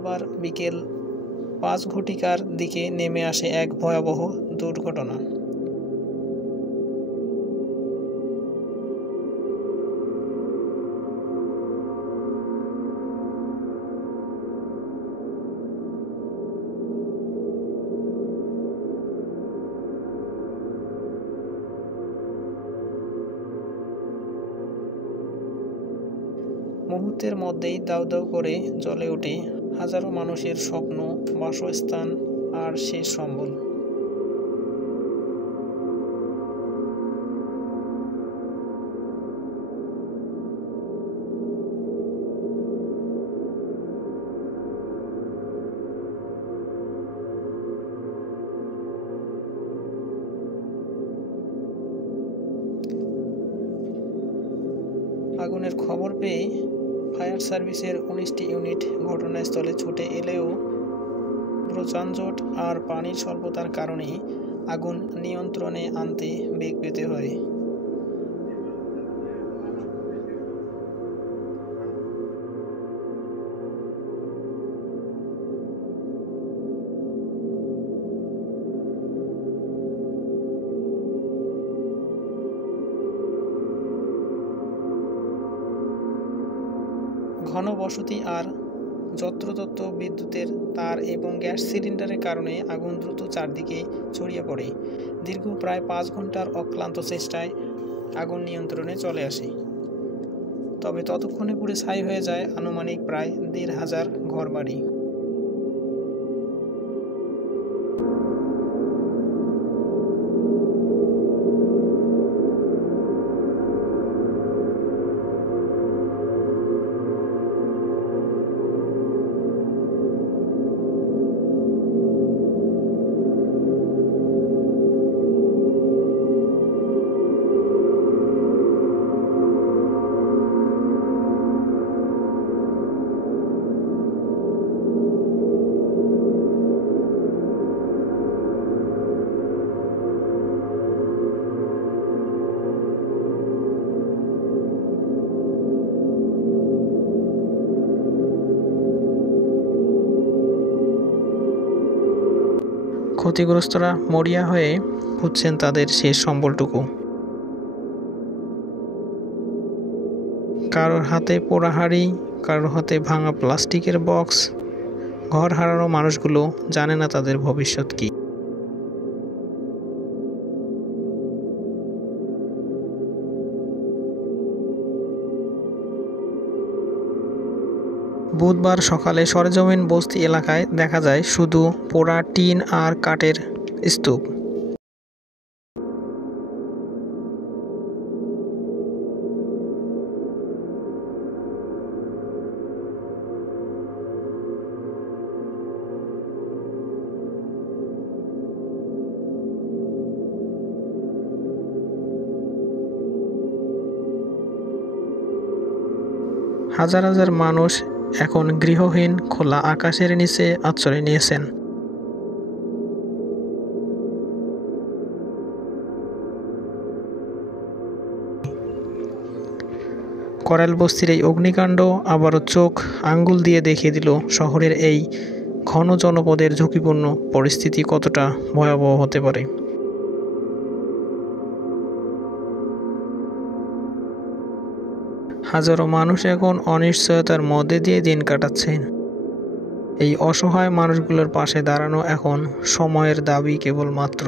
মঙ্গলবার বিকেল 5 ঘটিকার দিকে নেমে আসে এক ভয়াবহ দুর্ঘটনা। মুহূর্তের মধ্যেই দাউ দাউ করে জ্বলে ওঠে হাজারো মানুষের স্বপ্ন, বাসস্থান আর শেষ সম্বল। আগুনের খবর পেয়ে ফায়ার সার্ভিসের 19টি ইউনিট ঘটনাস্থলে ছুটে এলেও যানজট আর পানির স্বল্পতার কারণে আগুন নিয়ন্ত্রণে আনতে বেগ পেতে হয়। ঘনবসতি আর যত্রতত্র বিদ্যুতের তার এবং গ্যাস সিলিন্ডারের কারণে আগুন দ্রুত চারদিকে ছড়িয়ে পড়ে। দীর্ঘ প্রায় 5 ঘন্টার অক্লান্ত চেষ্টায় আগুন নিয়ন্ত্রণে চলে আসে, তবে ততক্ষণে পুড়ে ছাই হয়ে যায় আনুমানিক প্রায় 1,500 ঘরবাড়ি। ক্ষতিগ্রস্তরা মরিয়া হয়ে খুঁজছেন তাদের শেষ সম্বলটুকু। কারোর হাতে পোড়া হাঁড়ি, কারোর হাতে ভাঙা প্লাস্টিকের বক্স। ঘর হারানো মানুষগুলো জানে না তাদের ভবিষ্যৎ কি। বুধবার সকালে সরেজমিন বস্তি এলাকায় দেখা যায় শুধু পোড়া টিন আর কাঠের স্তূপ। হাজার হাজার মানুষ এখন গৃহহীন খোলা আকাশের নিচে আশ্রয় নিয়েছেন। করাইল বস্তির এই অগ্নিকাণ্ড আবারও চোখ আঙ্গুল দিয়ে দেখিয়ে দিল শহরের এই ঘন জনপদের ঝুঁকিপূর্ণ পরিস্থিতি কতটা ভয়াবহ হতে পারে। হাজারো মানুষ এখন অনিশ্চয়তার মধ্যে দিয়ে দিন কাটাচ্ছেন। এই অসহায় মানুষগুলোর পাশে দাঁড়ানো এখন সময়ের দাবি কেবলমাত্র।